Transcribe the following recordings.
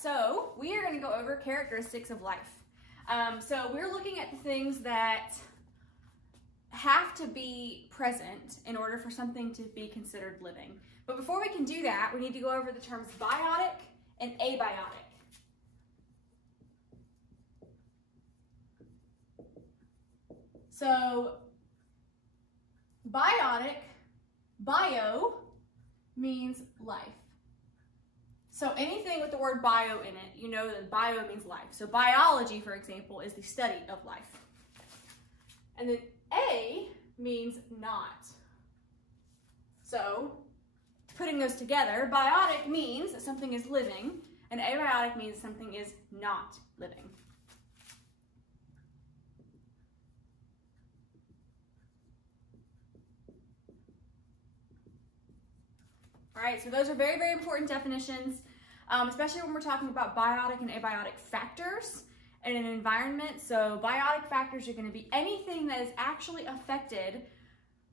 so we are going to go over characteristics of life. So we're looking at the things that have to be present in order for something to be considered living. But before we can do that, we need to go over the terms biotic and abiotic. So biotic, bio means life. So anything with the word bio in it, you know that bio means life. So biology, for example, is the study of life. And then A means not. So putting those together, biotic means that something is living, and abiotic means something is not living. All right, so those are very, very important definitions, especially when we're talking about biotic and abiotic factors in an environment. So biotic factors are going to be anything that is actually affected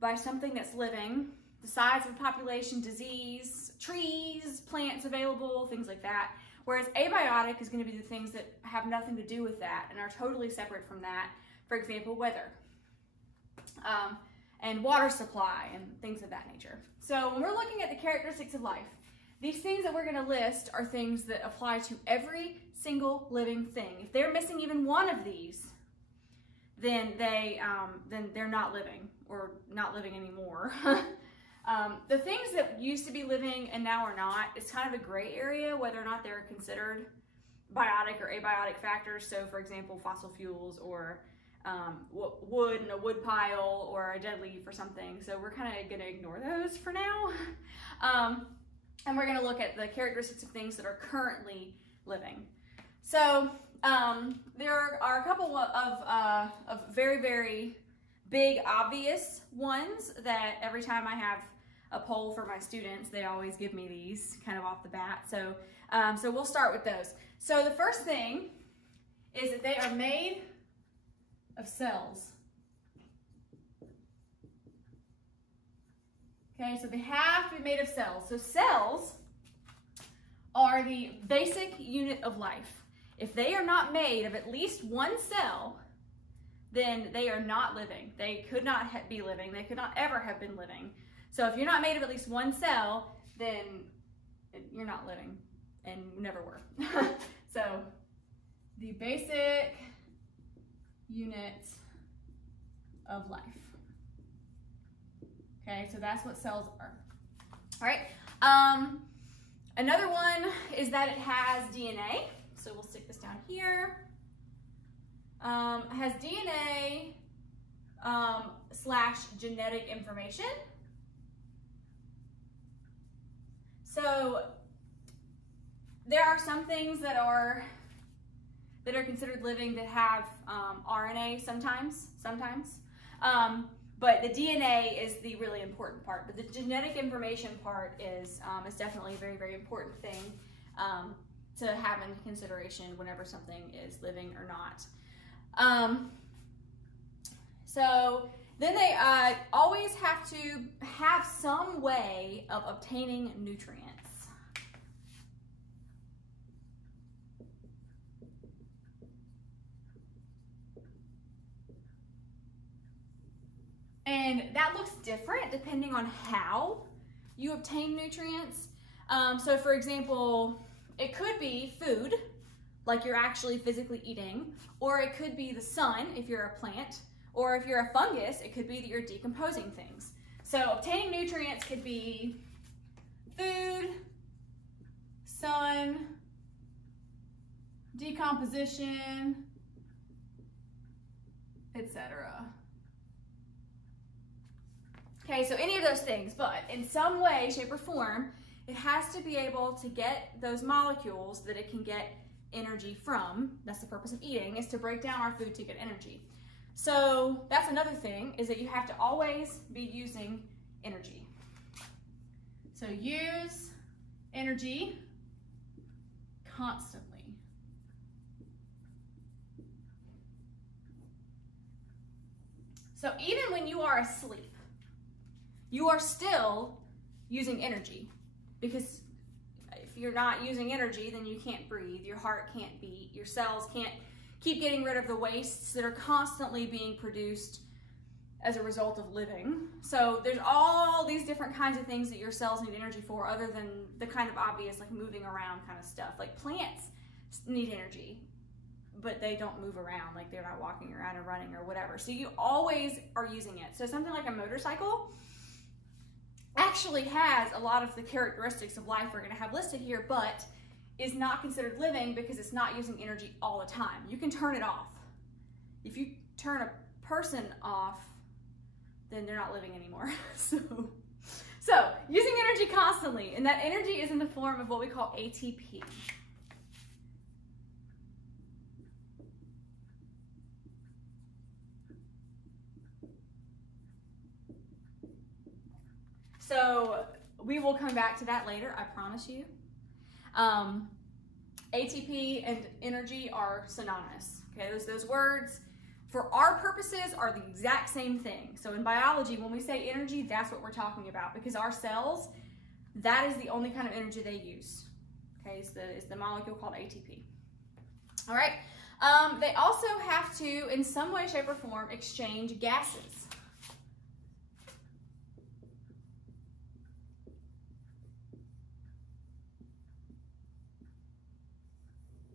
by something that's living, the size of the population, disease, trees, plants available, things like that. Whereas abiotic is going to be the things that have nothing to do with that and are totally separate from that. For example, weather. And water supply and things of that nature. So when we're looking at the characteristics of life, these things that we're going to list are things that apply to every single living thing. If they're missing even one of these, then they're not living, or not living anymore. The things that used to be living and now are not, it's kind of a gray area whether or not they're considered biotic or abiotic factors. So for example, fossil fuels, or wood in a wood pile, or a dead leaf or something. So we're kind of going to ignore those for now. And we're going to look at the characteristics of things that are currently living. So there are a couple of very, very big, obvious ones that every time I have a poll for my students, they always give me these kind of off the bat. So, so we'll start with those. So the first thing is that they are made of cells. Okay, so they have to be made of cells. So cells are the basic unit of life. If they are not made of at least one cell, then they are not living. They could not be living. They could not ever have been living. So if you're not made of at least one cell, then you're not living and never were. So the basic unit of life. Okay, so that's what cells are. All right. Another one is that it has DNA. So we'll stick this down here. Has DNA / genetic information. So there are some things that are considered living that have RNA sometimes. But the DNA is the really important part. But the genetic information part is definitely a very, very important thing to have in consideration whenever something is living or not. So then they always have to have some way of obtaining nutrients. And that looks different depending on how you obtain nutrients. So for example, it could be food, like you're actually physically eating, or it could be the sun if you're a plant, or if you're a fungus, it could be that you're decomposing things. So obtaining nutrients could be food, sun, decomposition, etc. Okay, so any of those things, but in some way, shape, or form, it has to be able to get those molecules that it can get energy from. That's the purpose of eating, is to break down our food to get energy. So that's another thing, is that you have to always be using energy. So use energy constantly. So even when you are asleep, you are still using energy, because you're not using energy, then you can't breathe, your heart can't beat, your cells can't keep getting rid of the wastes that are constantly being produced as a result of living. So there's all these different kinds of things that your cells need energy for, other than the kind of obvious like moving around kind of stuff. Like plants need energy, but they don't move around, like they're not walking around and running or whatever. So you always are using it. So something like a motorcycle actually has a lot of the characteristics of life we're going to have listed here, but is not considered living because it's not using energy all the time. You can turn it off. If you turn a person off, then they're not living anymore. So using energy constantly, and that energy is in the form of what we call ATP. So we will come back to that later, I promise you. ATP and energy are synonymous. Okay, those words for our purposes are the exact same thing. So in biology, when we say energy, that's what we're talking about, because our cells, that is the only kind of energy they use. Okay, it's the molecule called ATP. All right, they also have to, in some way, shape, or form, exchange gases.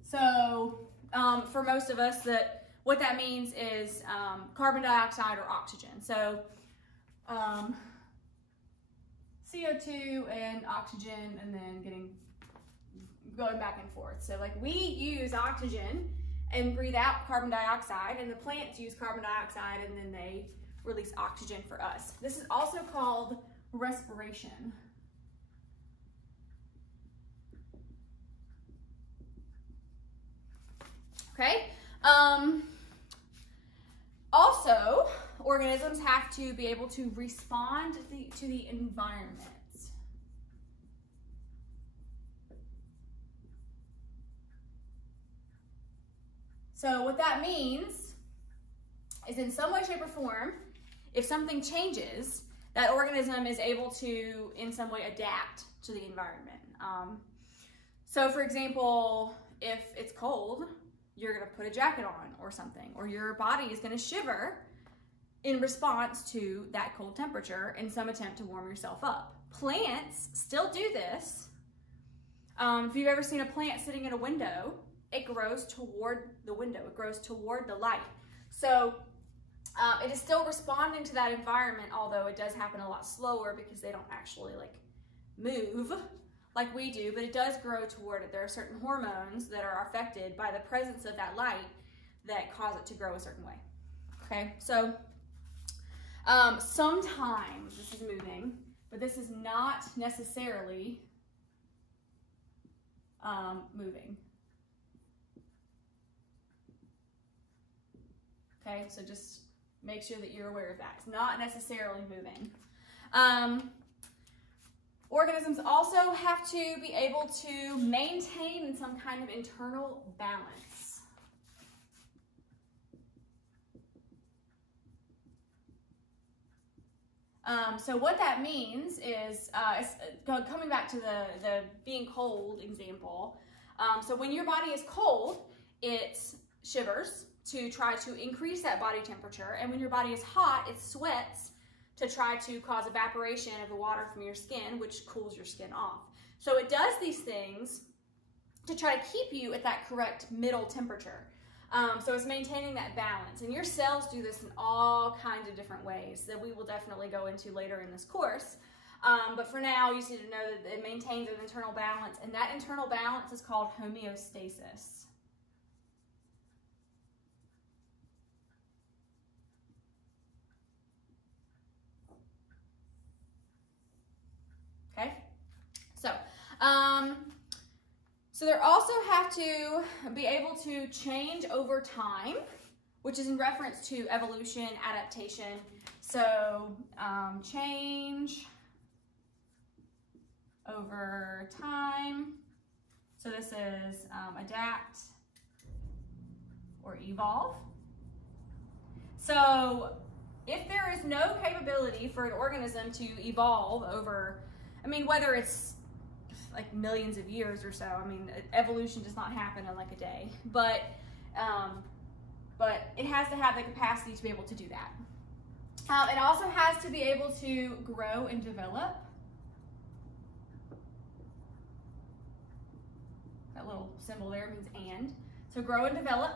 So for most of us, what that means is carbon dioxide or oxygen. So CO2 and oxygen, and then going back and forth. So like we use oxygen and breathe out carbon dioxide, and the plants use carbon dioxide and then they release oxygen for us. This is also called respiration. Okay. Also, organisms have to be able to respond to the environment. So what that means is, in some way, shape, or form, if something changes, that organism is able to, in some way, adapt to the environment. So for example, if it's cold, you're going to put a jacket on or something, or your body is going to shiver in response to that cold temperature in some attempt to warm yourself up. Plants still do this. If you've ever seen a plant sitting in a window, it grows toward the window. It grows toward the light. So it is still responding to that environment, although it does happen a lot slower because they don't actually like move like we do, but it does grow toward it. There are certain hormones that are affected by the presence of that light that cause it to grow a certain way. Okay, so sometimes this is moving, but this is not necessarily moving. Okay, so just make sure that you're aware of that. It's not necessarily moving. Organisms also have to be able to maintain some kind of internal balance. So what that means is, coming back to the being cold example, so when your body is cold, it shivers to try to increase that body temperature, and when your body is hot, it sweats to try to cause evaporation of the water from your skin, which cools your skin off. So it does these things to try to keep you at that correct middle temperature. So it's maintaining that balance. And your cells do this in all kinds of different ways that we will definitely go into later in this course. But for now, you just need to know that it maintains an internal balance, and that internal balance is called homeostasis. Okay, so they also have to be able to change over time, which is in reference to evolution, adaptation. So change over time. So this is adapt or evolve. So if there is no capability for an organism to evolve over, I mean, whether it's like millions of years or so. I mean, evolution does not happen in like a day, but it has to have the capacity to be able to do that. It also has to be able to grow and develop. That little symbol there means and. So grow and develop.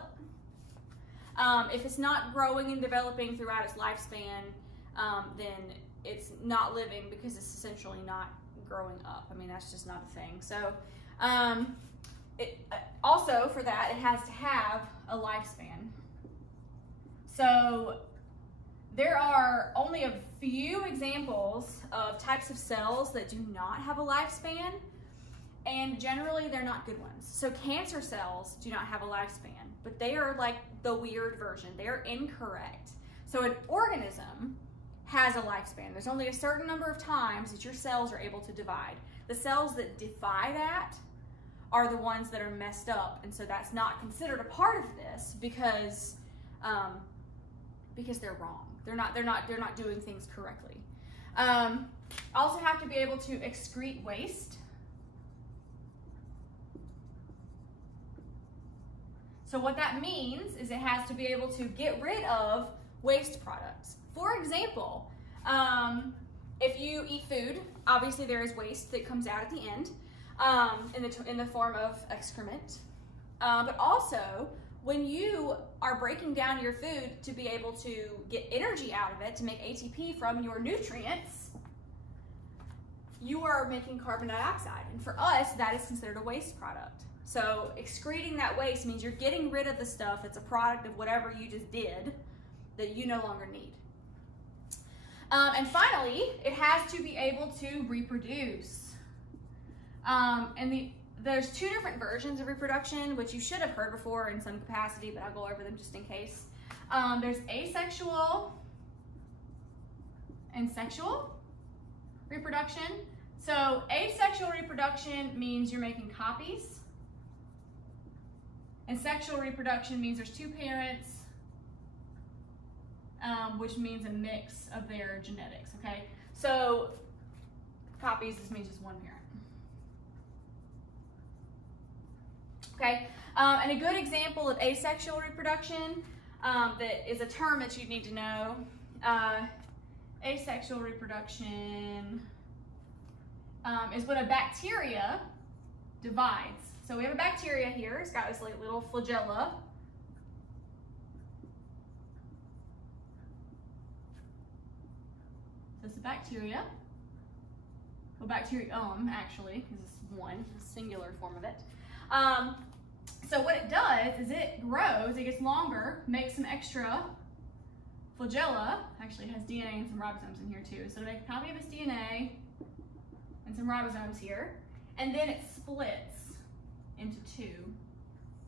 If it's not growing and developing throughout its lifespan, then it's not living because it's essentially not growing up. I mean, that's just not a thing. So also for that, it has to have a lifespan. So there are only a few examples of types of cells that do not have a lifespan, and generally they're not good ones. So cancer cells do not have a lifespan, but they are like the weird version. They are incorrect. So an organism has a lifespan. There's only a certain number of times that your cells are able to divide. The cells that defy that are the ones that are messed up, and so that's not considered a part of this because they're wrong. They're not doing things correctly. Also have to be able to excrete waste. So what that means is it has to be able to get rid of waste products. For example, if you eat food, obviously there is waste that comes out at the end in the form of excrement. But also, when you are breaking down your food to be able to get energy out of it, to make ATP from your nutrients, you are making carbon dioxide. And for us, that is considered a waste product. So excreting that waste means you're getting rid of the stuff that's a product of whatever you just did that you no longer need. And finally, it has to be able to reproduce. There's two different versions of reproduction, which you should have heard before in some capacity, but I'll go over them just in case. There's asexual and sexual reproduction. So asexual reproduction means you're making copies. And sexual reproduction means there's two parents, which means a mix of their genetics, okay? So copies, this means just one parent. Okay, and a good example of asexual reproduction that is a term that you need to know. Asexual reproduction is when a bacteria divides. So we have a bacteria here. It's got this like little flagella. So it's a bacteria. Well, bacterium actually, because it's one, a singular form of it. So what it does is it grows, it gets longer, makes some extra flagella. Actually, it has DNA and some ribosomes in here too. So to make a copy of its DNA and some ribosomes here, and then it splits into two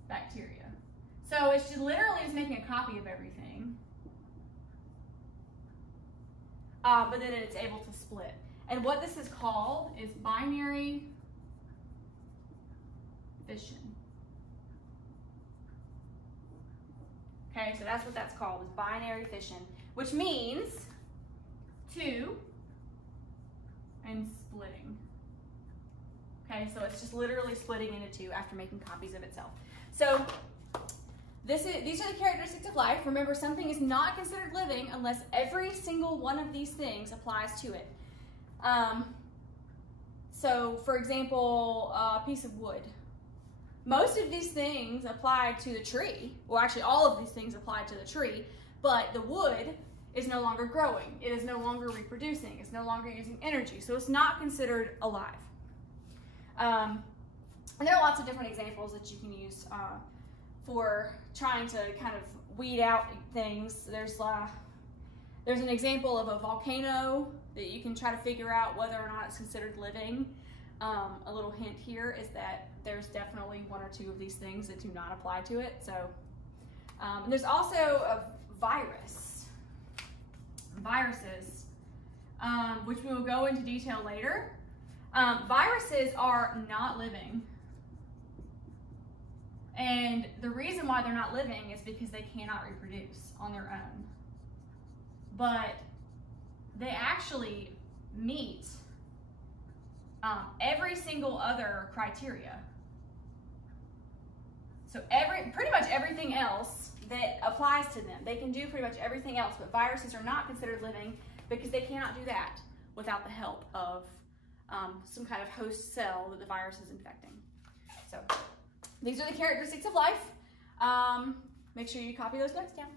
bacteria. So it's just literally just making a copy of everything, but then it's able to split. And what this is called is binary fission. Okay, so that's what that's called, is binary fission, which means two and splitting. Okay, so it's just literally splitting into two after making copies of itself. So these are the characteristics of life. Remember, something is not considered living unless every single one of these things applies to it. So for example, a piece of wood. Most of these things apply to the tree. Well, actually all of these things apply to the tree, but the wood is no longer growing. It is no longer reproducing. It's no longer using energy. So it's not considered alive. And there are lots of different examples that you can use for trying to kind of weed out things. There's an example of a volcano that you can try to figure out whether or not it's considered living. A little hint here is that there's definitely one or two of these things that do not apply to it. So, and there's also a virus. Viruses, which we will go into detail later. Viruses are not living. And the reason why they're not living is because they cannot reproduce on their own. But they actually meet every single other criteria. So pretty much everything else that applies to them. They can do pretty much everything else, but viruses are not considered living because they cannot do that without the help of some kind of host cell that the virus is infecting. So these are the characteristics of life. Make sure you copy those notes down.